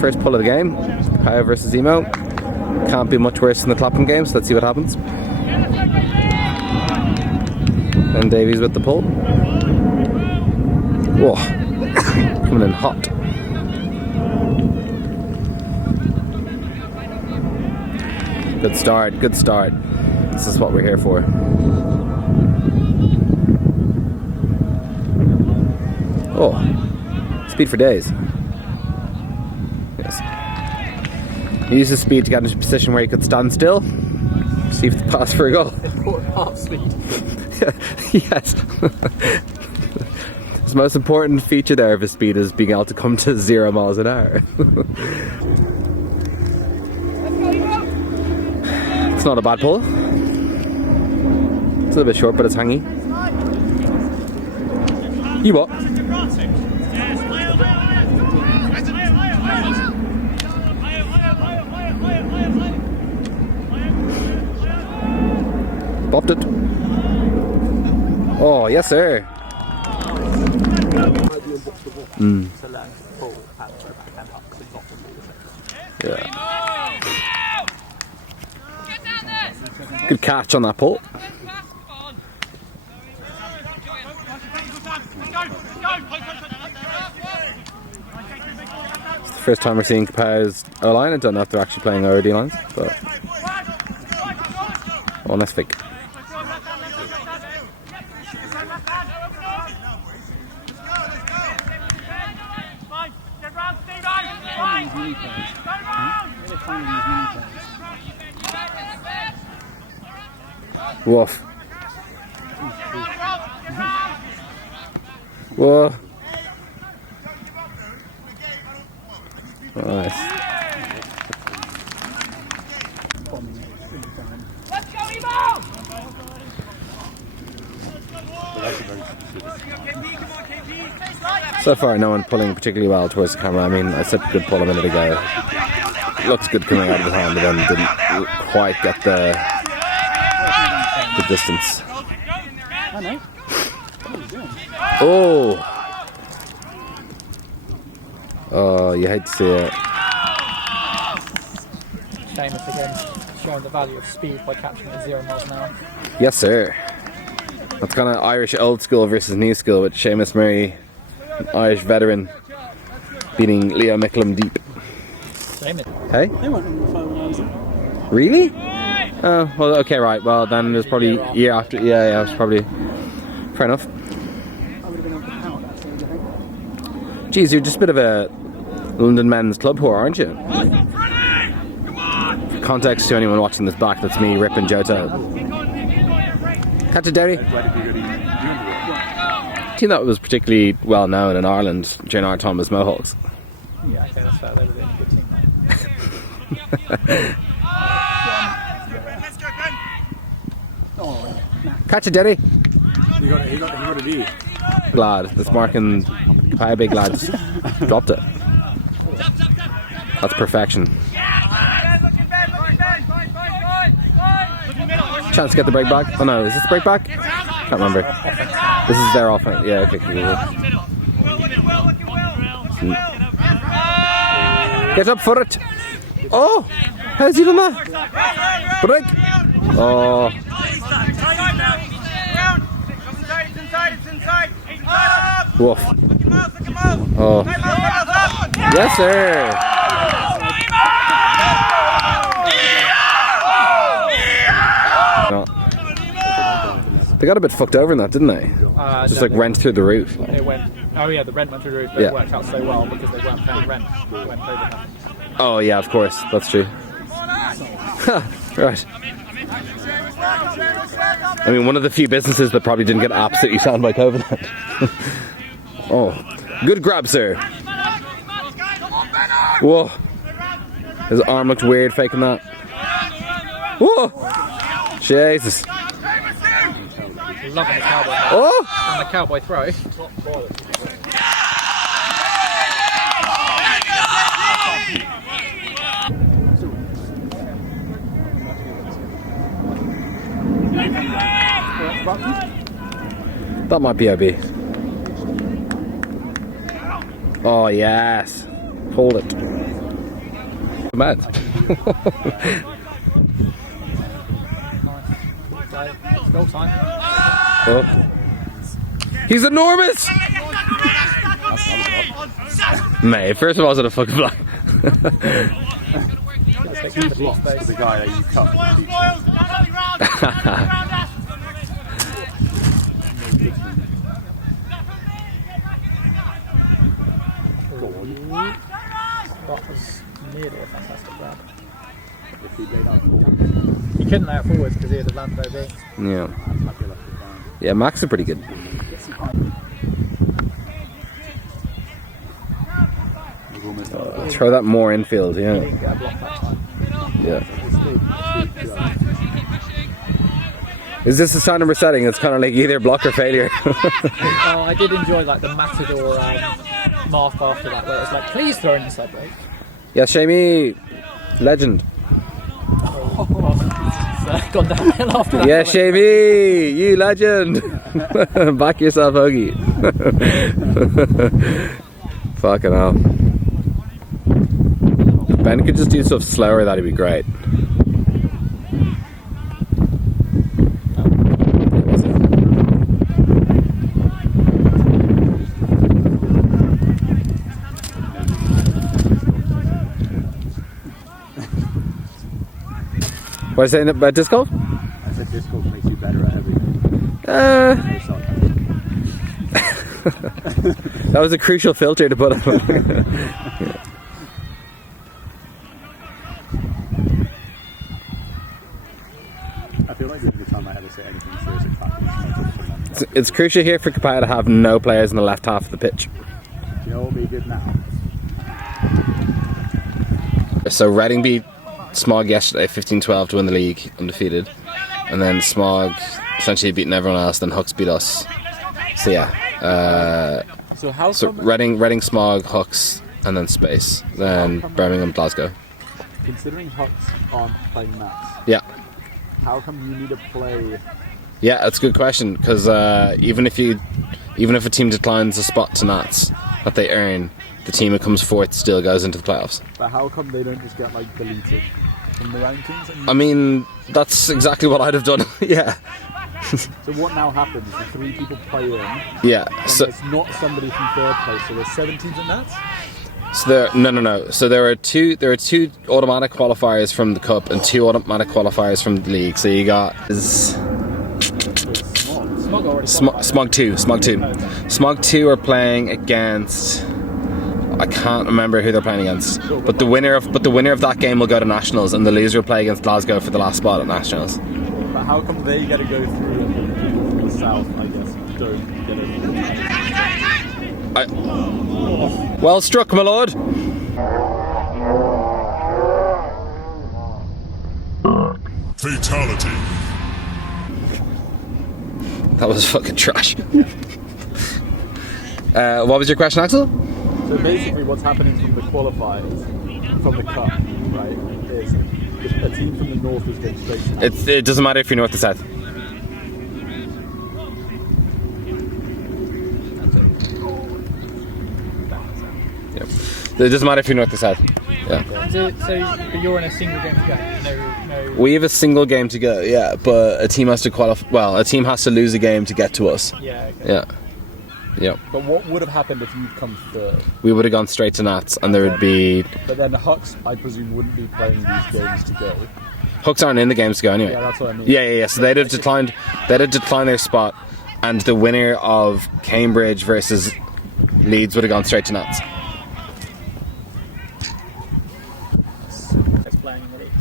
First pull of the game. Kapow versus EMO. Can't be much worse than the Clapham game, so let's see what happens. And Davies with the pull. Whoa. Coming in hot. Good start, good start. This is what we're here for. Oh, speed for days. Yes. He used his speed to get into a position where he could stand still. See if the pass for a goal. Important half speed. Yes. His most important feature there of his speed is being able to come to 0 miles an hour. It's not a bad pull. It's a little bit short, but it's hangy. You what? Bopped it. Oh, yes sir. Yeah. Good catch on that pull. It's the first time we're seeing Kapow's O-line. I don't know if they're actually playing OD lines, but... Oh, nice fake. Woof. Whoa. Nice. Let's go, EMO! So far, no one pulling particularly well towards the camera. I mean, I said good pull a minute ago. Looks good coming out of the hand, but then didn't quite get the distance. Oh! Oh, you hate to see it. Seamus again, showing the value of speed by catching it at 0 miles an hour. Yes, sir. That's kind of Irish old school versus new school with Seamus Murray, Irish veteran, beating Leo Micklem deep. Seamus. Hey? They weren't on the phone when I was there. Really? Oh, well, okay, right. Well, then there's probably year after. Yeah, it's probably fair enough. I would have been on the pound actually, I think. Geez, you're just a bit of a London men's club whore, aren't you? For context to anyone watching this back, that's me ripping Jota. Catch it, Derry. Team that was particularly well known in Ireland during our time was Mohawks. Yeah, okay, that's fair. They were doing a good team. Catch it, Derry. He got a D. Glad. That's marking Kapow big lads. Dropped it. That's perfection. Chance to get the break back. Oh no, is this the break back? Can't remember. This is their offense. Yeah, okay, cool. Get up for it. Oh! How's he done that? Break! Oh. Woof. Oh. Yes, sir! No. They got a bit fucked over in that, didn't they? Just like rent through the roof. It went. Oh yeah, the rent went through the roof, but it worked out so well because they weren't paying rent. It went over that. Oh yeah, of course, that's true. Right. I mean, one of the few businesses that probably didn't get absolutely slammed by COVID. Oh, good grab, sir. Whoa. His arm looked weird faking that. Whoa. Jesus. Loving the cowboy. Oh. And the cowboy throw. That might be OB. Oh yes. hold it. Mad. It's goal time. Oh. He's enormous! Mate, first of all, it's a fucking block. The guy that you cut. That was nearly a fantastic grab. He couldn't lay it forwards because he had a landed OB. Yeah. Yeah, Max is pretty good. Throw that more infield, He yeah. didn't get a block that time. Yeah. Is this the sign number setting? It's kind of like either block or failure. Oh, I did enjoy like the Matador mark after that, where it's like, please throw in the side break. Yeah, Shamey, legend. Gone downhill after that. Yeah, Shamey, you legend. Back yourself, Hoagie. Fucking hell. If Ben could just do stuff slower, that'd be great. What are you saying about disc golf? I said disc golf makes you better at everything. That was a crucial filter to put on. Yeah. I feel like the only time I ever say anything serious at tackles. It's crucial here for Kapow to have no players in the left half of the pitch. You know what would be good now? So Reading beat Smog yesterday 15-12 to win the league, undefeated. And then Smog essentially beating everyone else, then Hooks beat us. So yeah. So Reading, Smog, Hooks, and then Space. Then Birmingham, Glasgow. Considering Hooks aren't playing Nats, Yeah. how come you need to play? Yeah, that's a good question, because even if a team declines a spot to Nats that they earn, the team that comes fourth still goes into the playoffs. But how come they don't just get like deleted from the rankings? I mean, that's exactly what I'd have done. Yeah. So what now happens? The 3 people play in. Yeah. And So it's not somebody from third place. So there's 7 teams in Nats. no. So there are two automatic qualifiers from the cup and 2 automatic qualifiers from the league. So you got Smog already Smog 2. Smog 2 are playing against. I can't remember who they're playing against, but the winner of that game will go to nationals, and the loser will play against Glasgow for the last spot at nationals. But how come they get to go through and the people from the south, I guess, don't get it? Well struck, my lord. Fatality. That was fucking trash. What was your question, Axel? So basically what's happening from the qualifiers, from the cup, right, is a team from the north is going straight to Nats. It doesn't matter if you're north or south. Yep. It doesn't matter if you're north or south. Yeah. So you're in a single game to go. No. We have a single game to go, yeah, but a team has to qualify. Well, a team has to lose a game to get to us. Yeah. Okay. Yeah. Yep. But what would have happened if you'd come third? We would have gone straight to Nats, and there would be. But then the Hucks, I presume, wouldn't be playing these games to go. Hooks aren't in the games to go anyway. Yeah, that's what I mean. Yeah. So they'd have declined their spot, and the winner of Cambridge versus Leeds would have gone straight to Nats. It's playing in the league.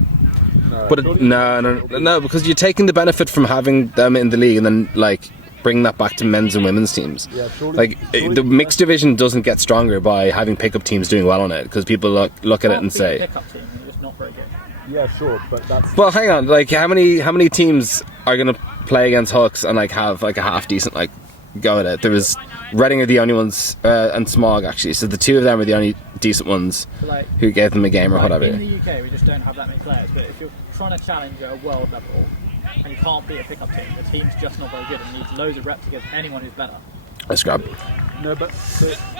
But no, because you're taking the benefit from having them in the league, and then like bring that back to men's and women's teams. Yeah, like the mixed division doesn't get stronger by having pickup teams doing well on it, because people look at it and say, pickup team, you're just not very good. Yeah, sure, but that's. well, hang on, like how many teams are going to play against Hooks and like have like a half decent like go at it? There was Reading are the only ones, and Smog actually. So the 2 of them are the only decent ones Like, who gave them a game or whatever. in the UK, we just don't have that many players. But if you're trying to challenge at a world level and you can't beat a pickup team, the team's just not very good and needs loads of reps against anyone who's better. a scrub. No, but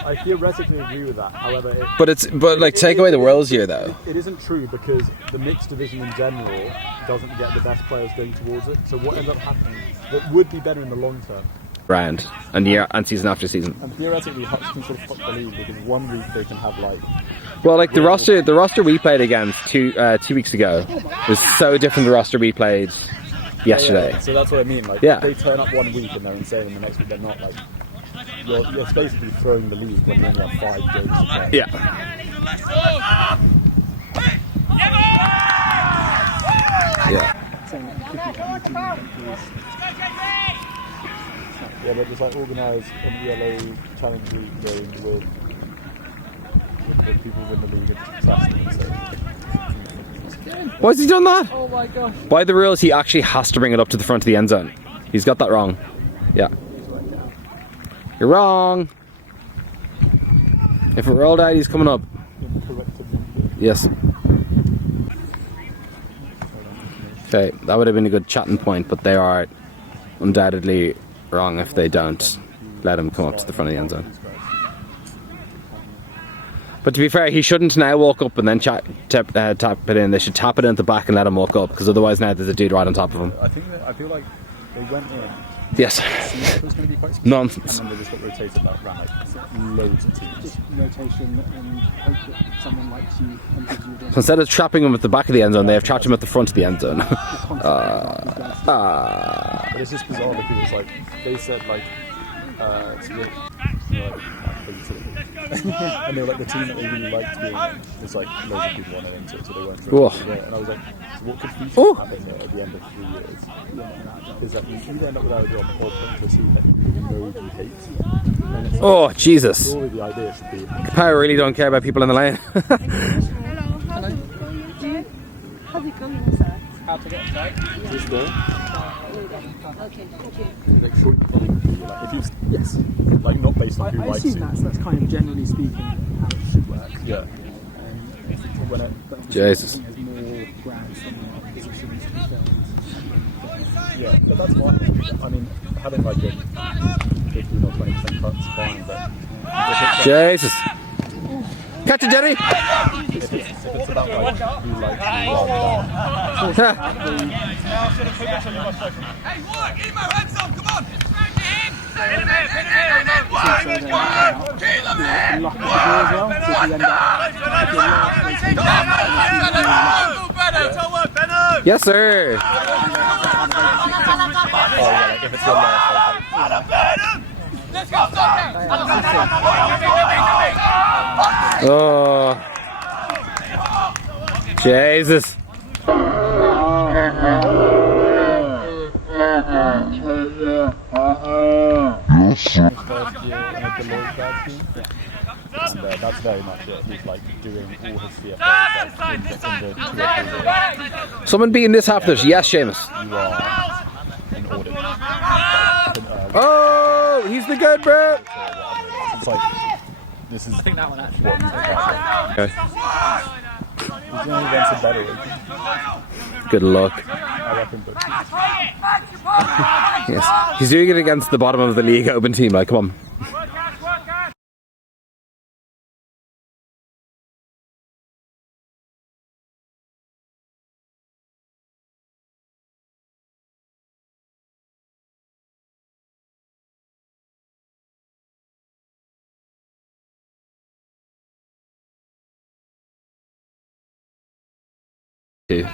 I theoretically agree with that. However, Take away the World's Year though. It isn't true because the mixed division in general doesn't get the best players going towards it. So what ends up happening, that would be better in the long term. Round and season after season. And theoretically, Hutch can sort of fuck the league because 1 week they can have like. Well, like the roster we played against 2 weeks ago was so different to the roster we played yesterday. Yeah. So that's what I mean. Like, if they turn up 1 week and they're insane, and the next week they're not. Like, you're basically throwing the league when you only have 5 games to play. Yeah. Yeah, but just like organise an ELO challenge league game with when people win the league and just test them. Why has he done that? Oh my gosh. By the rules, he actually has to bring it up to the front of the end zone. He's got that wrong. Yeah. You're wrong. If it rolled out, he's coming up. Yes. Okay, that would have been a good chatting point, but they are undoubtedly wrong if they don't let him come up to the front of the end zone. But to be fair, he shouldn't now walk up and then tap it in. They should tap it in at the back and let him walk up, because otherwise now there's a dude right on top of him. I feel like they went in. Yes. It was going to be quite Nonsense. And then they just got rotated like ran like loads of teams. Just rotation and hope that someone likes you and gives you the... So instead of trapping him at the back of the end zone, they have trapped him at the front of the end zone. But it's just bizarre because it's like they said like and they were like the team that they really liked being in. It's like loads of people wanted into it, so they went for it. And I was like, so what could feature happen at the end of 3 years? Is that you either end up without a job or put into a team that you really know you hate. And it's Oh, Jesus. surely the idea should be. Kapow really don't care about people in the lane. Hello. How's it going, sir? How to get started? This door. Okay, thank you. Like short like if you yes, like not based on who I likes assume you. that's kind of generally speaking how it should work. Yeah. When it, Jesus. There's more grants than positions to be filled. Yeah, but that's fine. I mean, having like a 15 or 20% cut's fine, but Jesus. Catch it, Jenny. if it's about like who likes you rather than Hey, what? EMO, hands up, come on! Luck at the door as well, so if you end up Yes, sir. like if it's your last Let's go, Oh. Jesus. first year in a Deloitte grad scheme. And that's very much it. He's like doing all his CFA like, in the 2 or 3 years. Someone beating this half this. Yes, Seamus. You are in audit. Oh, he's the good bro. It's like, this is I think that one actually. what he's about. Okay. He's doing against a better league, Good luck. I reckon, but Yes. He's doing it against the bottom of the league open team. Like, come on. Two.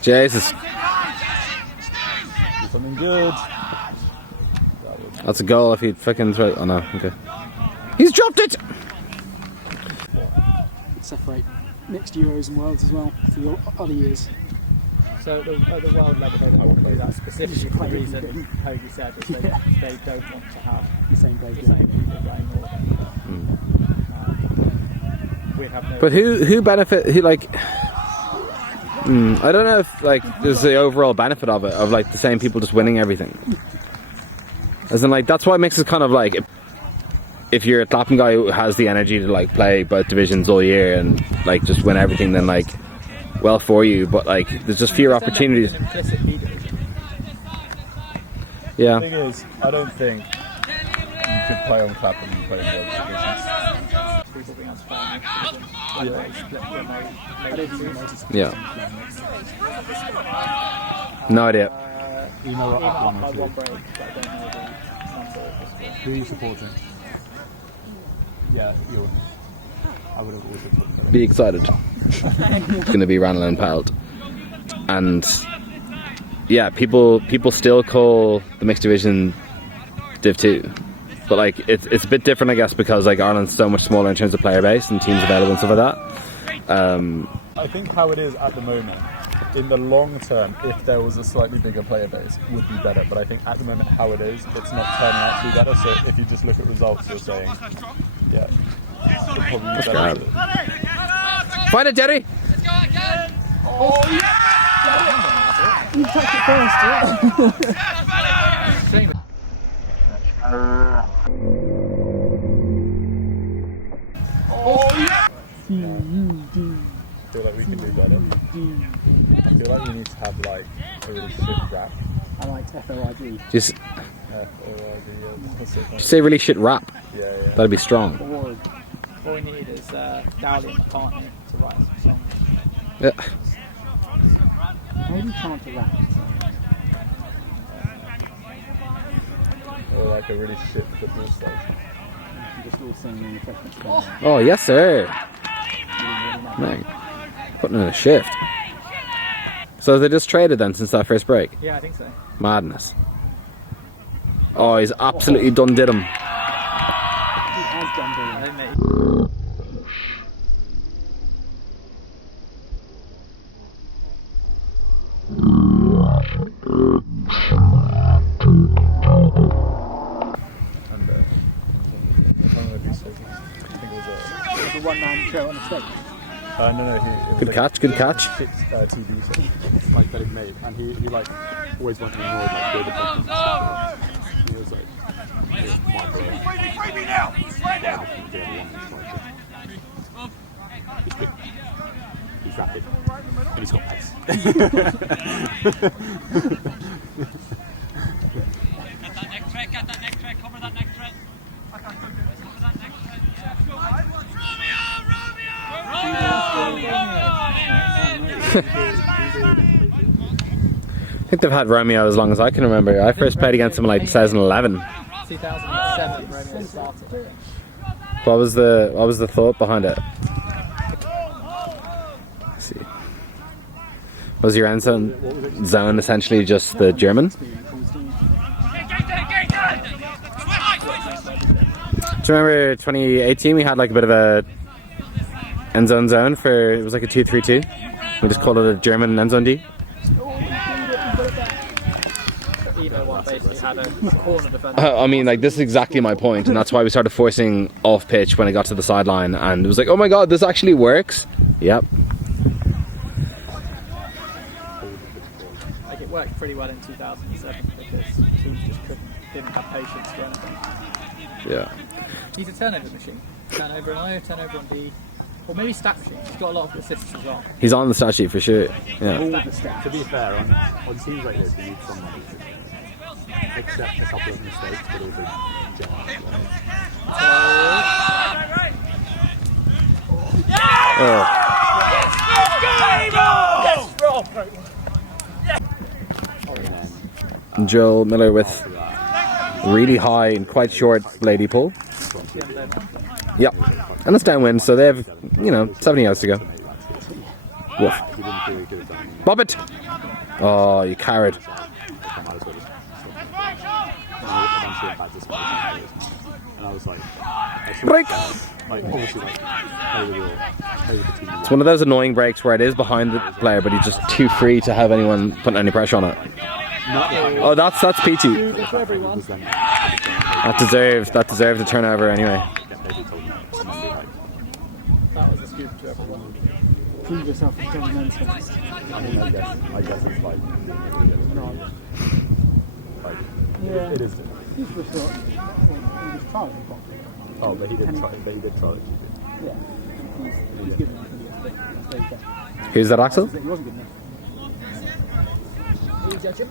Jesus. do something good. That's a goal if he'd fucking throw it. Oh no, okay. He's dropped it! separate mixed Euros and Worlds as well for the other years. So at the world level, they don't want to do that specifically for the reason Hoagie said, is they don't want to have The same players. the same people playing order. We'd have no. But who benefit? Who like? I don't know if like there's the overall benefit of it, of like the same people just winning everything. As in, like, that's why it makes it kind of like if you're a Clapham guy who has the energy to like play both divisions all year and like just win everything, then like well for you. But like there's just fewer opportunities. Yeah. The thing is, I don't think you could play on Clapham and play in both divisions. People being able to play on next division. Yeah. No idea. EMO are up By 1 or 2. one break, but I don't know the number at this point. Who are you supporting? Yeah, I would have also supported. Be excited. It's going to be Ranelagh and Pelt, and yeah, people still call the mixed division Div 2, but like it's a bit different, I guess, because like Ireland's so much smaller in terms of player base and teams available and stuff like that. I think how it is at the moment, in the long term, if there was a slightly bigger player base, would be better. But I think at the moment, how it is, it's not turning out to be better. So if you just look at results, you're saying, yeah, it'd probably be better. Find it, Jerry. Let's go again. You touched it first, yeah? I feel like we can do better. I feel like we need to have like a really shit rap. I liked FOID. Just Yeah, say really shit rap. yeah. That'd be strong. Or All we need is Dowley and McCartney to write some songs. Yeah. maybe chant a rap. Or like a really shit football stage. You just all sing in the technical style. Oh yes, sir. Mate, putting in a shift. So they just traded then since that first break. Yeah, I think so. Madness. Oh, he's absolutely done did him. He has done I brilliant. think that And one of the I think it was It's a one-man show on the stage. no, it was Good like catch, good catch. Shit, TV show, like that he made, and he like always went to the North, like go to Boston. He was like, Free me now. Right now. He's quick, he's rapid, and he's got pace. Get that next thread, cover that next thread. Cover that next thread. I think they've had Romeo as long as I can remember. I first played against him in like 2011. 2007 Romeo started, I think. What was the thought behind it? Let's see. Was your end zone essentially just the German? Do you remember 2018 we had like a bit of a end zone for, it was like a 2-3-2. We just called it a German end zone D. Either one basically had a corner defender. I mean, like, this is exactly my point, and that's why we started forcing off pitch when it got to the sideline, and it was like, oh my god, this actually works. Yep. Like it worked pretty well in 2007 because teams just didn't have patience for anything. Yeah. He's a turnover machine. Turnover on O, turnover on D, or maybe stat machine. He's got a lot of assists as well. He's on the stat sheet for sure. Yeah. All the stats. To be fair, on teams like this, you need someone who can accept a couple of mistakes, but also generally. Oh. Joel Miller with really high and quite short lady pull. Yep. And it's downwind, so they have, 70 yards to go. Woof. Bob it! Oh, you carried. Break! It's one of those annoying breaks where it is behind the player, but he's just too free to have anyone putting any pressure on it. Oh, that's peachy. That deserved the turnover anyway. That was a scoop to everyone. Prove yourself as Johnny Men's first. I guess it's like Yeah. it is. He's just thought, English trials are popular. Oh, but he did try. But he did try. Yeah. He's good enough. That's very good. Who's that, Axel? He wasn't good enough. Who are you judging?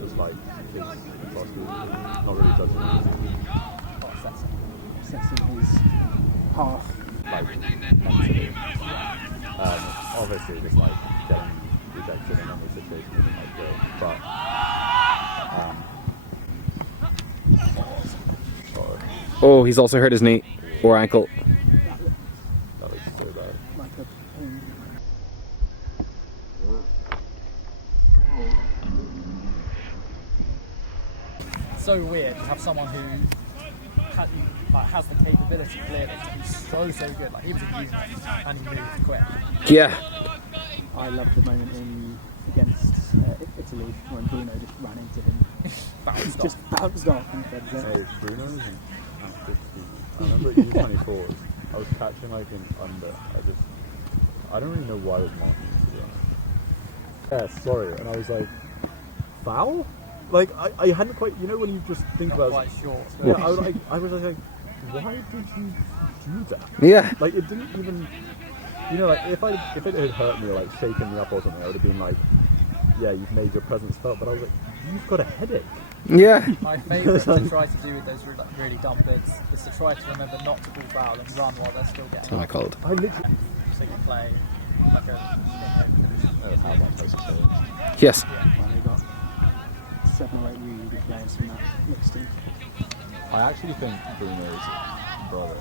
Just like his not really judging him. Assessing his path. Like mentally. Obviously, just like getting rejected in any situation isn't like great, but Oh, he's also hurt his knee or ankle. that was so bad. Like a So weird to have someone who has the capability clearly to be so good. Like he was a user and he moved quick. Yeah. I loved the moment against Italy when Bruno just ran into him. Just bounced off and said, Hey, Bruno's and I remember at U24s, I was catching like an under. I don't really know why I was marking it, to be honest. Yeah, sorry. And I was like, foul? Like, I hadn't quite, you know when you just think Not about quite short. Yeah, I was like, why did you do that? Yeah. Like, it didn't even, you know, like, if it had hurt me or like shaken me up or something, I would have been like, yeah, you've made your presence felt, but I was like, you've got a headache. Yeah. My favourite to try to do with those really dumb bits is to try to remember not to call foul and run while they're still getting What am I called? I literally, so you can play like a Yes. and they got 7 or 8 really good players from that mixed team. I actually think Bruno's brother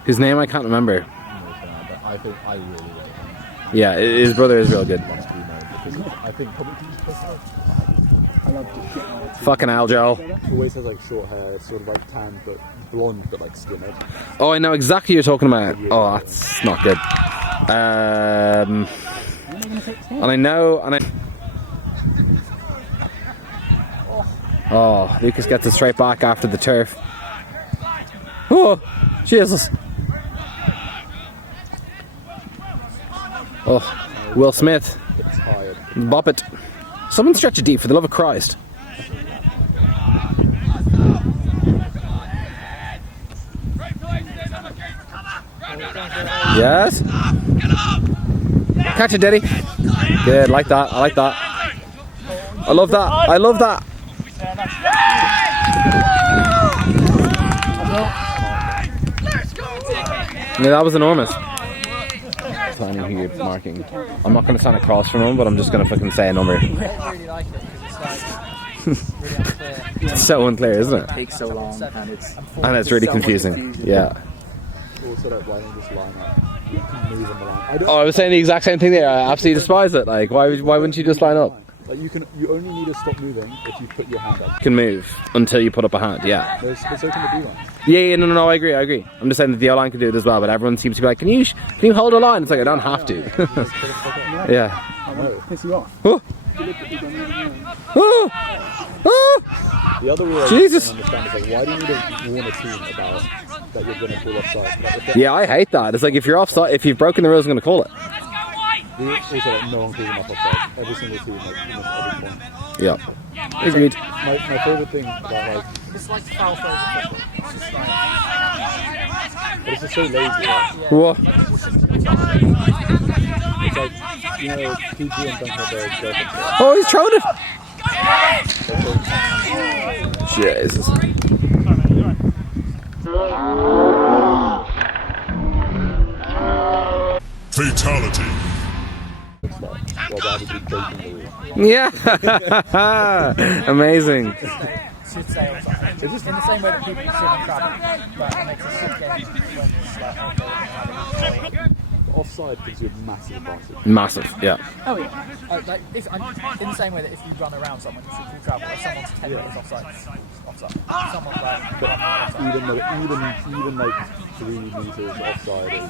is His name I can't remember. but I think I really like him. Yeah, his brother is real good. Must be known because I think probably he's just like, I loved it. Fucking Aljo. always has like short hair, sort of like tan but blonde but like skinhead. Oh, I know exactly what you're talking about. Oh, that's not good. And I know, Oh, Lucas gets it straight back after the turf. Oh, Jesus. Oh, Will Smith. It's tired. Bop it. Someone stretch it deep, for the love of Christ. Yes. Catch it, Daddy. Good, like that. I like that. I love that. I love that. Yeah, that was enormous. Planning who you're marking. I'm not going to stand across from him, but I'm just going to fucking say a number. I really like it because it's like really unclear. It's so unclear, isn't it? It takes so long and it's And it's really confusing. Yeah. Also, like, why don't you just line up? You can move on the line. Oh, I was saying the exact same thing there. I absolutely despise it. Like, why wouldn't you just line up? Like, you only need to stop moving if you put your hand up. You can move until you put up a hand, yeah. But so can the D-line. Yeah, no, I agree. I'm just saying that the O-line can do it as well, but everyone seems to be like, can you hold a line? It's like, I don't have to. Yeah. I want to piss you off. Oh. Oh. Oh. The other way Jesus. I don't understand is like, why do you need to warn a team about that you're going to pull offside? Like, if Yeah, I hate that. It's like, if you're offside, if you've broken the rules, I'm going to call it. also, like, no one calls them up offside. Every single team, like, almost every point. Yeah. Agreed. My favourite thing about, like, It's like foul throws in football. It's just like, but it's just so lazy, right? Whoa. It's like, you know, PG and don't have their girlfriend. Oh, he's thrown it. Jesus. Fatality. It's like, well, that would be breaking the rule. Yeah. Amazing. should say offside. It's just in the same way that people should in traffic, but it makes a shit game when it's like, okay, Offside gives you a massive advantage. Massive, yeah. oh yeah. Like if, in the same way that if you run around someone, you should do travel. If someone's 10 minutes offside, offside. Someone's like, Even like 3 meters offside is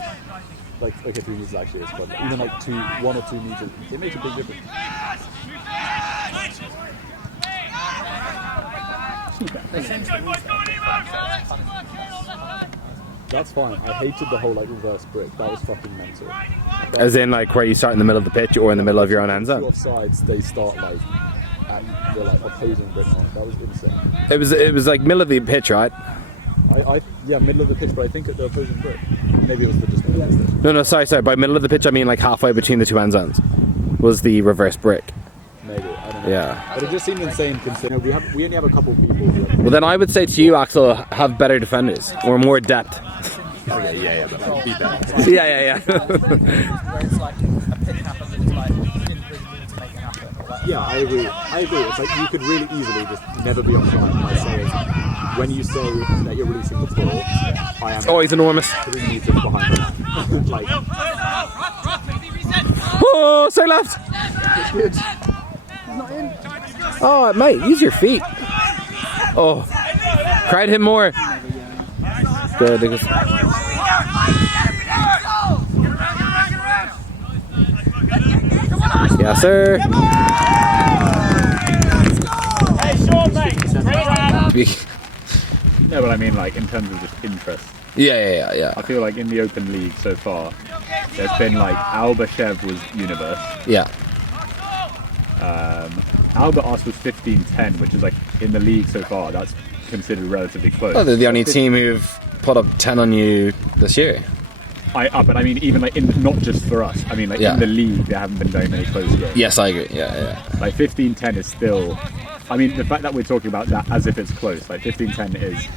like okay, 3 meters actually is, but even like 1 or 2 meters, it makes a big difference. That's fine. I hated the whole like reverse brick. That was fucking mental. As in, like, where you start in the middle of the pitch or in the middle of your own end Two zone? offsides, they start like at the like opposing brick line. That was insane. It was like middle of the pitch, right? Yeah, middle of the pitch, but I think at the opposing brick. Maybe it was the just mistake. No, sorry. By middle of the pitch, I mean like halfway between the two end zones was the reverse brick. Maybe, I don't know. Yeah. But it just seemed insane considering we only have a couple of people who like, Well, then I would say to you, Axel, have better defenders or more depth. okay, yeah, but I beat that. Yeah. Where it's like a pick happens and it's like you didn't really need to make it happen. Or that. Yeah, I agree. It's like you could really easily just never be offside by saying when you say that you're releasing the ball, I am Oh, he's enormous. 3 meters behind the line. Like, Oh, so left. good. Oh, mate, use your feet. Oh, cried him more. Good. Yes, sir. No, but I mean, like in terms of just interest. Yeah. I feel like in the Open League so far, there's been like Albashev was Universe. Yeah. Alba Os was 15-10, which is like in the league so far, that's considered relatively close. Oh, they're the only team who've put up 10 on you this year. But I mean, even like not just for us. I mean, like Yeah. in the league, there haven't been very many close games. Yes, I agree. Yeah. Like 15-10 is still. I mean, the fact that we're talking about that as if it's close, like 15-10 is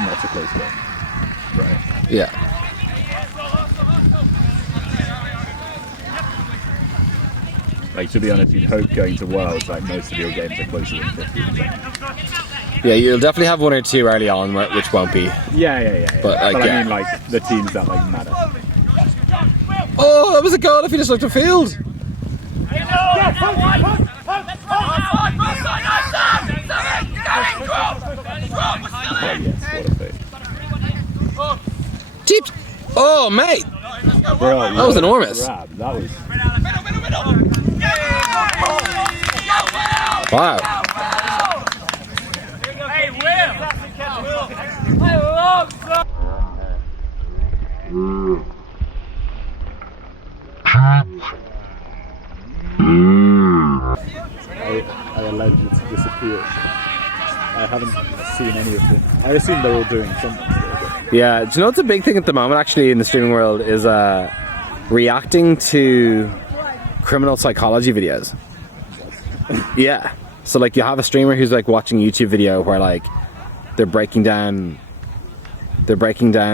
not a close game, right? Yeah. Like to be honest, you'd hope going to Worlds, like most of your games are closer than 15-10. Yeah, you'll definitely have one or two early on, which won't be. Yeah. But, I yeah. mean, like the teams that like matter. Oh, that was a goal if he just looked at field. Oh yes, what a fake. Deep. Oh, mate. Bro, That was enormous. grab. That was. Wow. I allowed you to disappear. I haven't seen any of them. I assume they're all doing something. Yeah, do you know what's a big thing at the moment actually in the streaming world is reacting to criminal psychology videos. Yeah. So like you have a streamer who's like watching a YouTube video where like they're breaking down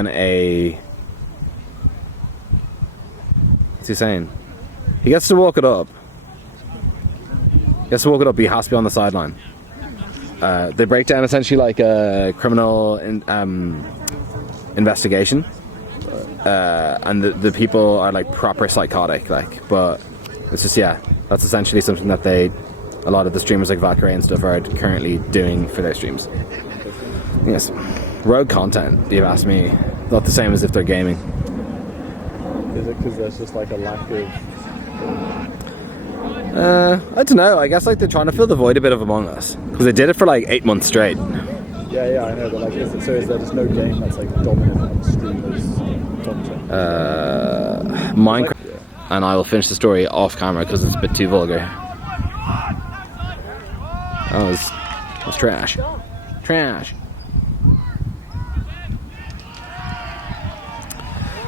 a what's he saying? He gets to walk it up. But he has to be on the sideline. They break down essentially like a criminal investigation, and the people are like proper psychotic, like. But it's just that's essentially something that a lot of the streamers like Valkyrie and stuff are currently doing for their streams. Yes, rogue content. You've asked me, not the same as if they're gaming. Is it because there's just like a lack of? I don't know. I guess like they're trying to fill the void a bit of Among Us because they did it for like 8 months straight. Yeah, I know. But like, is there just no game that's like dominant on streamers' content? Minecraft, and I will finish the story off camera because it's a bit too vulgar. That was trash.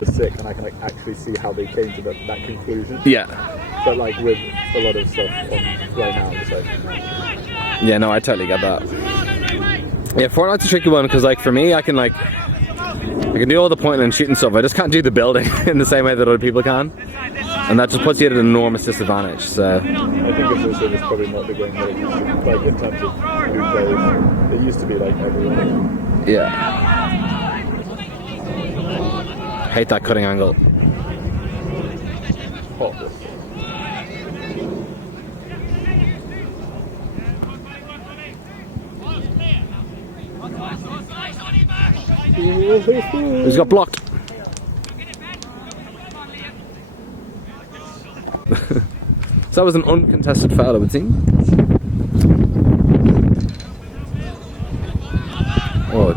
Sick, and I can like actually see how they came to that conclusion. Yeah. But like with a lot of stuff on right now, it's like. Yeah, no, I totally get that. Yeah, Fortnite's a tricky one because like for me, I can do all the pointing and shooting stuff. I just can't do the building in the same way that other people can, and that just puts you at an enormous disadvantage. So. I think it's also just probably not the game that it used to be. Like in terms of who plays, it used to be like everyone. Yeah. Hate that cutting angle. Hot. He's got blocked. So that was an uncontested foul, I would think. Oh,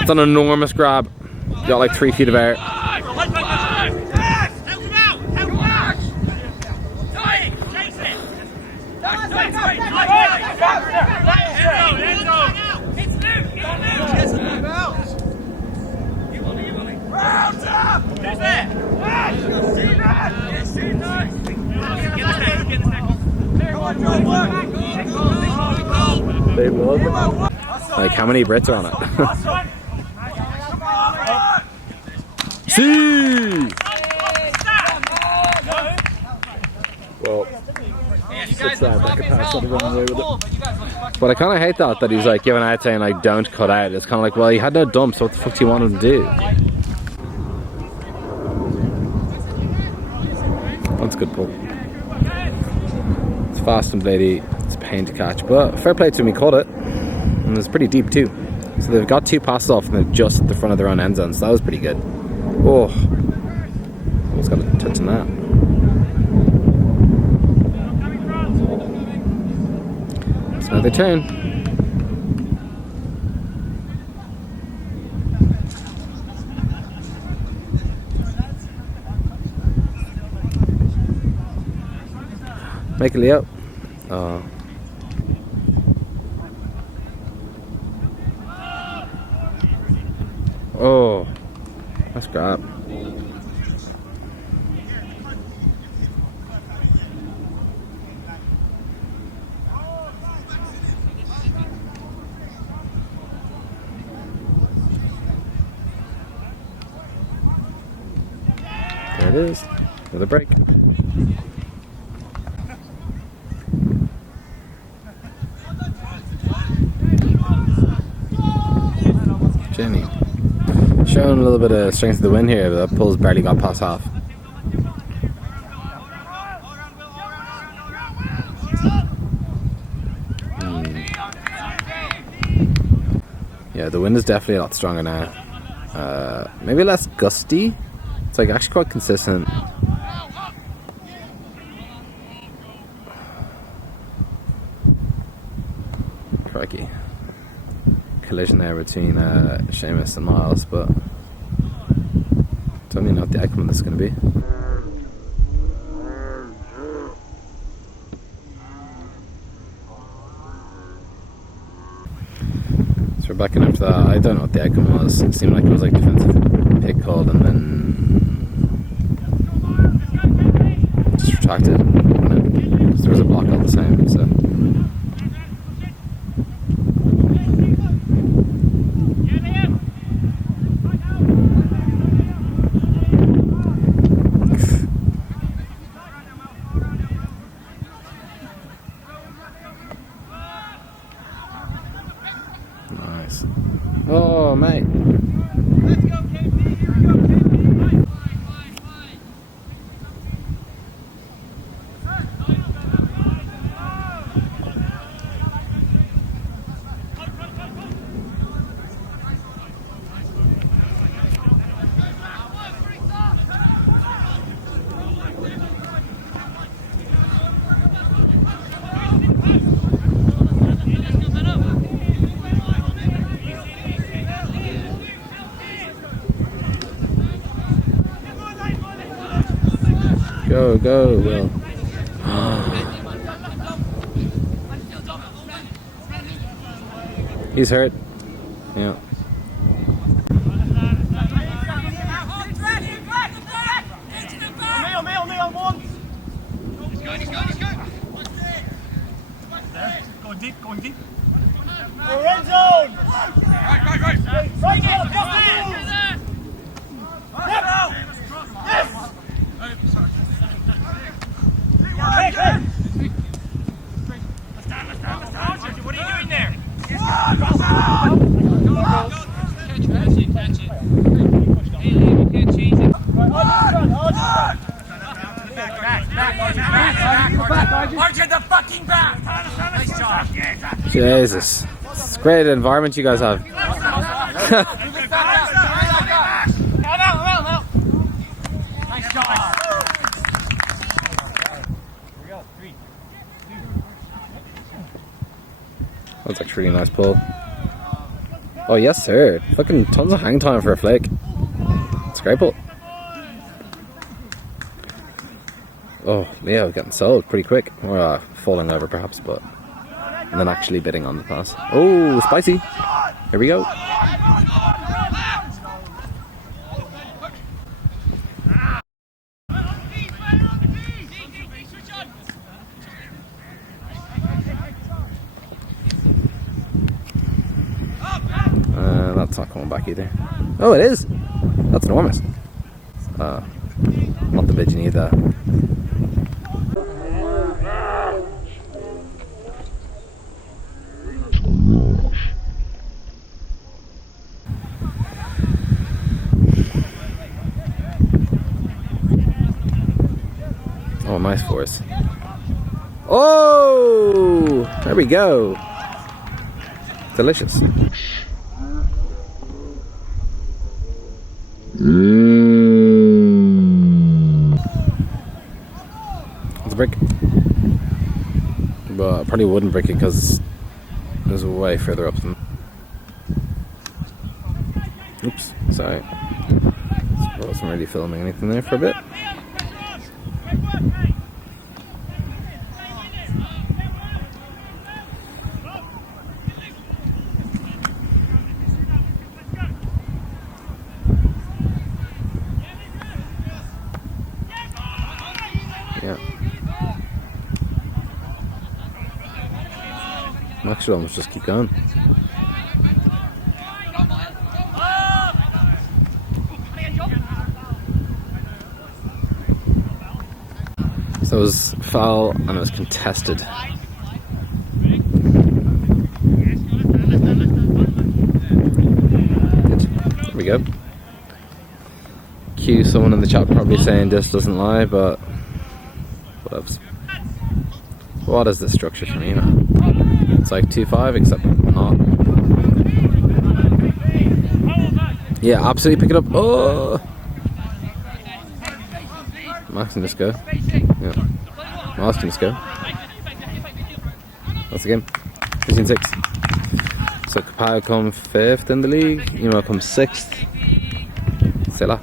it's an enormous grab. got like 3 feet of air. They love it. Like, how many Brits are on it? See! Well, it's that Kapow sort of running away with it. But I kind of hate that he's like giving out saying like don't cut out. It's kind of like, well, he had no dump, so what the fuck do you want him to do? That's a good pull. It's fast and blady. It's a pain to catch, but fair play to him, he caught it, and it's pretty deep too. So they've got 2 passes off and they're just at the front of their own end zone, so that was pretty good. Oh, almost got a touch on that. It's another turn. Make it Leo. Oh. Oh, that's crap. There it is. Another break. Jenny. Showing a little bit of strength of the wind here, but that pull's barely got past half. Yeah, the wind is definitely a lot stronger now. Maybe less gusty. It's like actually quite consistent. Crikey. Collision there between Seamus and Miles, but don't even know what the outcome of this is going to be. So we're back in after that. I don't know what the outcome was. It seemed like it was like defensive pick called and then just retracted. Because there was a block all the same, so. Nice. Oh, mate. Go, go, Will. He's hurt. Yeah. Going deep, going deep. We're in zone! Right. Right now, just yes! Let's stand. What are you doing there? Catch it. Hey, you can't change it. Back. Archer the fucking back! Nice job. Jesus. It's a great environment you guys have. Nice job. That's actually a really nice pull. Oh, yes, sir. Fucking tons of hang time for a flick. Great ball. Oh, Leo getting sold pretty quick. Or falling over perhaps, but... And then actually bidding on the pass. Oh, spicy. Here we go. That's not coming back either. Oh, it is. That's enormous. Not the bid you need that. Oh, nice force. Oh, there we go. Delicious. It's a brick, but I probably wouldn't brick it because it was way further up than. Oops, sorry. I wasn't really filming anything there for a bit. Yeah. I should almost just keep going. So it was foul and it was contested. There we go. Cue someone in the chat probably saying this doesn't lie, but whatevs. What is the structure for me, man? It's like 2-5, except not. Yeah, absolutely pick it up. Oh! Max can just go. Yeah. Max can just go. That's the game. 15-6. So Kapow come 5th in the league. EMO comes 6th. C'est là.